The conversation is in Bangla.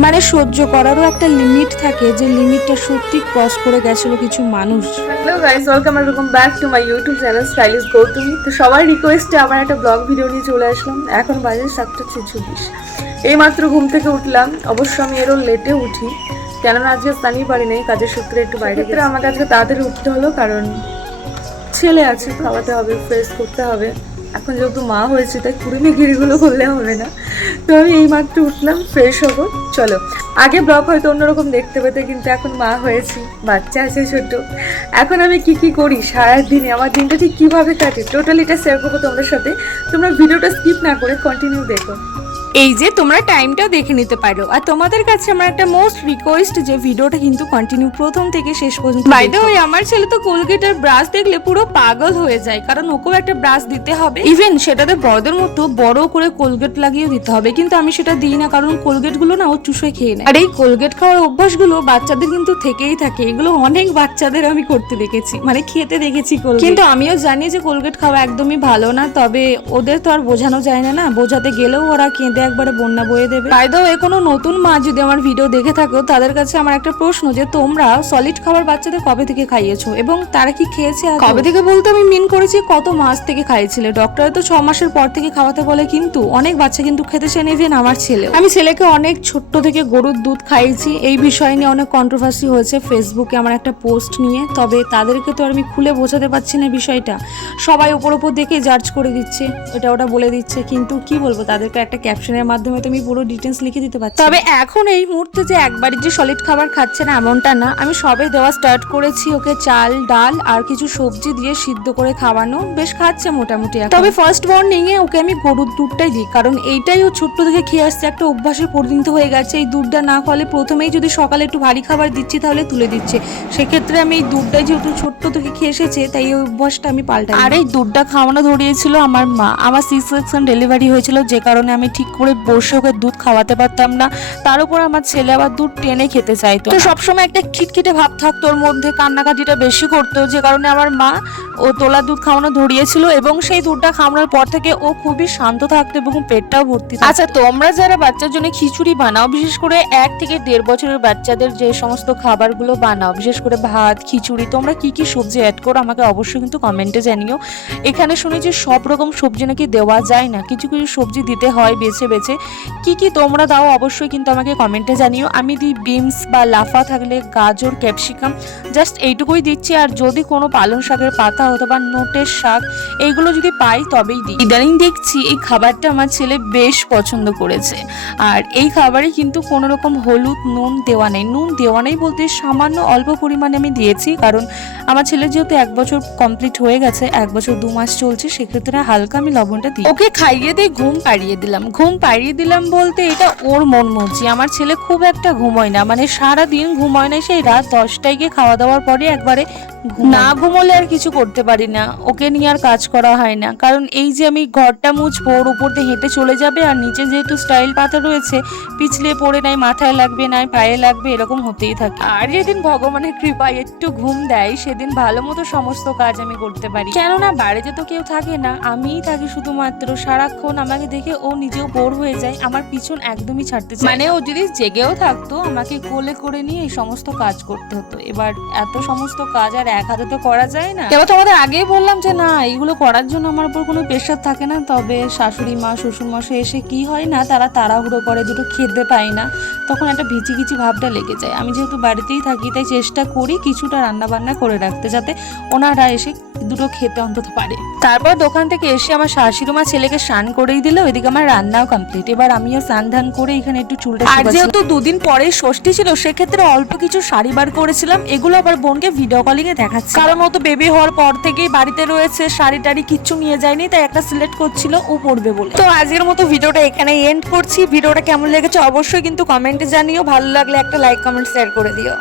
মানে সহ্য করারও একটা লিমিট থাকে, যে লিমিটটা সত্যি ক্রস করে গেছিল কিছু মানুষ। Hello guys, welcome back to my YouTube channel stylish Gautami. তো সবার রিকোয়েস্টে আবার একটা ব্লগ ভিডিও নিয়ে চলে আসলাম। এখন বাজে 7:46। এইমাত্র ঘুম থেকে উঠলাম। অবশ্য আমি এরও লেটে উঠি, কেননা আজকে স্নানই পারি নাই, কাজের সূত্রে একটু বাইরে গেলে আমাকে আজকে তাড়াতাড়ি উঠতে হলো, কারণ ছেলে আছে, খাওয়াতে হবে, ফ্রেশ করতে হবে। এখন যেহেতু মা হয়েছে তাই কুড়িমিগিরিগুলো করলে হবে না, তো আমি এইমাত্র উঠলাম, ফ্রেশ হবো। চলো, আগে ব্লগ হয়তো অন্যরকম দেখতে পেতে, কিন্তু এখন মা হয়েছি, বাচ্চা আছে ছোট। এখন আমি কি করি সারাদিনে, আমার দিনটা ঠিক কীভাবে কাটে, টোটালিটা শেয়ার করবো তোমাদের সাথে। তোমরা ভিডিওটা স্কিপ না করে কন্টিনিউ দেখো। এই যে তোমরা টাইমটাও দেখে নিতে পারো। আর তোমাদের কাছে আমার একটা মোস্ট রিকোয়েস্ট, যে ভিডিওটা কিন্তু কন্টিনিউ প্রথম থেকে শেষ পর্যন্ত। বাই দ্য ওয়ে, আমার ছেলে তো কোলগেট আর ব্রাশ দেখলে পুরো পাগল হয়ে যায়, কারণ ওকেও একটা ব্রাশ দিতে হবে। ইভেন সেটাতে বড়দের মতো বড় করে কোলগেট লাগিয়ে দিতে হবে, কিন্তু আমি সেটা দিই না, কারণ কোলগেট গুলো না ও চুষে খেয়ে নেয়। আর এই কোলগেট খাওয়ার অভ্যাসগুলো বাচ্চাদের কিন্তু থেকেই থাকে। এগুলো অনেক বাচ্চাদের আমি করতে দেখেছি, মানে খেতে দেখেছি কোলগেট। কিন্তু আমিও জানি যে কোলগেট খাওয়া একদমই ভালো না, তবে ওদের তো আর বোঝানো যায় না, বোঝাতে গেলেও ওরা কেঁদে একবারে বন্যা বয়ে দেবে। তাই দাও, কোনো নতুন মা যদি আমার ভিডিও দেখে থাকো, তাদের কাছে আমার একটা প্রশ্ন, যে তোমরা সলিড খাবার বাচ্চাদের কবে থেকে খাইয়েছো এবং তারা কি খেয়েছে? কবে থেকে বলতে আমি মিন করেছি কত মাস থেকে খাইয়েছিলে। ডক্টর তো 6 মাসের পর থেকে খাওয়াতে বলে, কিন্তু অনেক বাচ্চা কিন্তু খেতে চায় না, ইভেন আমার ছেলে। আমি ছেলেকে অনেক ছোট্ট থেকে গরুর দুধ খাইয়েছি। এই বিষয় নিয়ে অনেক কন্ট্রোভার্সি হয়েছে ফেসবুকে আমার একটা পোস্ট নিয়ে, তবে তাদেরকে তো আমি খুলে বোঝাতে পারছি না বিষয়টা। সবাই ওপর দেখে জাজ করে দিচ্ছে, এটা ওটা বলে দিচ্ছে, কিন্তু কি বলবো, তাদেরকে একটা ক্যাপশনের মাধ্যমে তুমি পুরো ডিটেলস লিখে দিতে পারছি। তবে এখন এই মুহূর্তে যে একবারই যে সলিড খাবার খাচ্ছে না এমনটা না, আমি সবে দেওয়া স্টার্ট করেছি ওকে। চাল, ডাল আর কিছু সবজি দিয়ে সিদ্ধ করে খাওয়ানো, বেশ খাচ্ছে মোটামুটি। তবে ফার্স্ট মর্নিং এ ওকে আমি গরুর দুধটাই দিই, কারণ এইটাই ও ছোট্ট থেকে খেয়ে আসছে, একটা অভ্যাসে পরিণত হয়ে গেছে। এই দুধটা না খাওয়ালে, প্রথমেই যদি সকালে একটু ভারী খাবার দিচ্ছি তাহলে তুলে দিচ্ছে, সেক্ষেত্রে আমি এই দুধটাই যেহেতু ছোট্ট থেকে খেয়ে এসেছে, তাই এই অভ্যাসটা আমি পাল্টাই। আর এই দুধটা খাওয়ানো ধরিয়েছিল আমার মা। আমার C-section ডেলিভারি হয়েছিল, যে কারণে আমি ঠিক করে বসে ওকে দুধ খাওয়াতে পারতাম না। তার উপর আমার ছেলে আবার দুধ টেনে খেতে চাইতো, তো সবসময় একটা খিটখিটে ভাব থাকতো ওর মধ্যে, কান্নাকাটিটা বেশি করতো, যে কারণে আমার মা ও তোলা দুধ খাওয়ানো ধরিয়েছিল। এবং সেই দুধটা খাওয়ানোর পর থেকে ও খুবই শান্ত থাকতো এবং পেটটাও ভর্তি। আচ্ছা, তোমরা যারা বাচ্চার জন্য খিচুড়ি বানাও, বিশেষ করে 1 থেকে 1.5 বছরের বাচ্চাদের যে সমস্ত খাবারগুলো বানাও, বিশেষ করে ভাত, খিচুড়ি, তোমরা কি সবজি অ্যাড করো আমাকে অবশ্যই কিন্তু কমেন্টে জানিও। এখানে শুনি যে সব রকম সবজি নাকি দেওয়া যায় না, কিছু সবজি দিতে হয় বেছে বেছে। কি তোমরা দাও অবশ্যই কিন্তু আমাকে কমেন্টে জানিও। আমি দিই বিনস বা লাফা থাকলে গাজর, ক্যাপসিকাম, জাস্ট এইটুকুই দিচ্ছি। আর যদি কোনো পালং শাকের পাতা অথবা নোটের শাক এইগুলো যদি পাই তবেই দিই। ইদানিং দেখছি এই খাবারটা আমার ছেলে বেশ পছন্দ করেছে। আর এই খাবারে কিন্তু কোনো রকম হলুদ, নুন দেওয়া নেই। নুন দেওয়া নেই বলতে সামান্য অল্প পরিমাণে আমি দিয়েছি, কারণ আমার ছেলে যেহেতু 1 বছর কমপ্লিট হয়ে গেছে, 1 বছর 2 মাস চলছে, সেক্ষেত্রে হালকা আমি লবণটা দিই। ওকে খাইয়ে দিয়ে ঘুম পাড়িয়ে দিলাম বলতে এটা ওর মন মর্জি। আমার ছেলে খুব একটা ঘুমোয় না, মানে সারাদিন ঘুমোয় না, সেই রাত 10টায় গিয়ে খাওয়া দাওয়ার পরে একবারে না ঘুমোলে আর কিছু করতে পারি না, ওকে নিয়ে আর কাজ করা হয় না। কারণ এই যে আমি ঘরটা মুছবো, ওর উপর দিয়ে হেঁটে চলে যাবে, আর নিচে যেহেতু স্টাইল পাতা রয়েছে, পিছলে পড়ে নাই মাথায় লাগবে, নাই পায়ে লাগবে, এরকম হতেই থাকে। আর যেদিন ভগবানের কৃপায় একটু ঘুম দেয়, সেদিন ভালো মতো সমস্ত কাজ আমি করতে পারি, কেননা বাড়িতে তো কেউ থাকে না, আমিই থাকি শুধুমাত্র। সারাক্ষণ আমাকে দেখে ও নিজেও বোর হয়ে যায়, আমার পিছন একদমই ছাড়তে চায়। মানে ও যদি জেগেও থাকতো, আমাকে কোলে করে নিয়ে এই সমস্ত কাজ করতে হতো। এবার এত সমস্ত কাজ আর এক হাতে তো করা যায় না। এবার তোমাদের আগেই বললাম যে না, এইগুলো করার জন্য আমার উপর কোনো প্রেশার থাকে না। তবে শাশুড়ি মা, শ্বশুর মশাই এসে কি হয় না, তারা তাড়াহুড়ো করে, দুটো খেতে পায় না, তখন একটা ভিচি ভাবটা লেগে যায়। আমি যেহেতু বাড়িতেই থাকি, তাই চেষ্টা করি কিছুটা রান্না বান্না করে রাখতে, যাতে ওনারা এসে দুটো খেতে অন্তত পারে। তারপর দোকান থেকে এসে আমার শাশুড়ি মা ছেলেকে স্নান করেই দিল, ওইদিকে আমার রান্নাও কমপ্লিট। এবার আমিও স্নান ধান করে এখানে একটু চুলটা, আর যেহেতু 2 দিন পরে ষষ্ঠী ছিল, সেক্ষেত্রে অল্প কিছু শাড়ি বার করেছিলাম। এগুলো আবার বোনকে ভিডিও কলিং এ দেখাচ্ছি, কারণ ও তো বেবি হওয়ার পর থেকেই বাড়িতে রয়েছে, শাড়ি টাড়ি কিচ্ছু নিয়ে যায়নি, তাই একটা সিলেক্ট করছিল ও পরবে বলে। তো আজকের মতো ভিডিওটা এখানে এন্ড করছি। ভিডিওটা কেমন লেগেছে অবশ্যই কিন্তু কমেন্টে জানিও, ভালো লাগলে একটা লাইক, কমেন্ট, শেয়ার করে দিও।